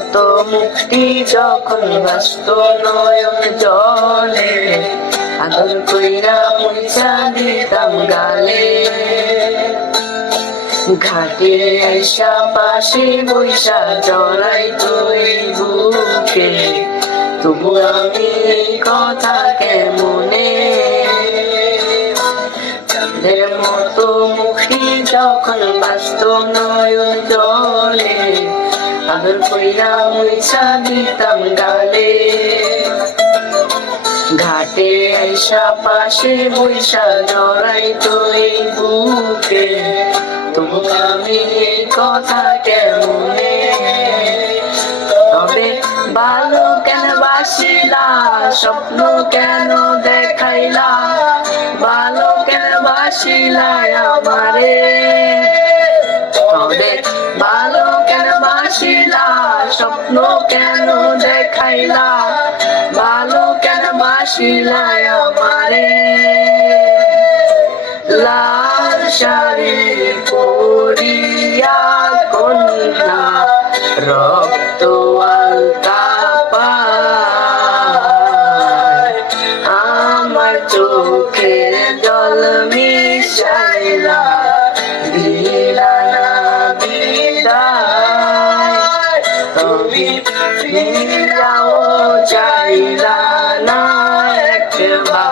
মতো মুক্তি যখন ব্যস্ত নয়ন জলে, আদর কইরা মুইছা দিতাম গালে। ঘাটে আইসা পাশে বৈশা জড়াই তুই বুকে, তবু আমি এই কথা কেমনে। চাঁদের মতো মুখী যখন বাস্তব নয়ন জলে, আদর কইরা মুইছা দিতাম গালে। ঘাটে আইসা পাশে বৈশা জড়াই তুই বুকে, তবু আমি এই কথা কেমনে। তবে ভালো কেন বাসিলা, স্বপ্ন কেন দেখাইলা, ভালো কেন বাসিলা আমারে। তবে ভালো কেন বাসিলা, স্বপ্ন কেন দেখাইলা, ভালো কেন বাসিলা আমারে। লাল শাড়ি পরিয়া কন্যা রক্ত আলতা পায়, আমার চোখের জল মিশাইলা দিলা না বিদায়। তুমি ফিরাও চাইলা না একবার।